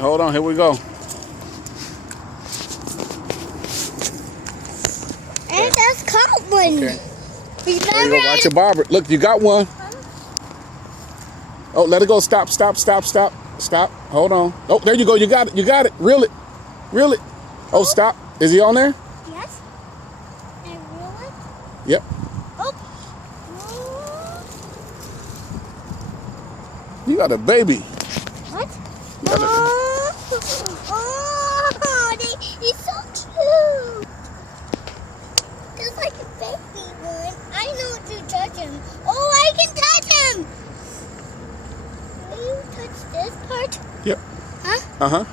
hold on. Here we go. And that's caught one. Okay. There you go. Watch your bobber. Look, you got one. Oh, let it go. Stop. Hold on. Oh, there you go. You got it. Reel it. Oh, stop. Is he on there? Yes. And reel it? Yep. Oh. You got a baby. What? Got He's so cute. Just like a baby one. I know to touch him. Oh, I can touch him. Will you touch this part? Yep. Huh? Uh-huh.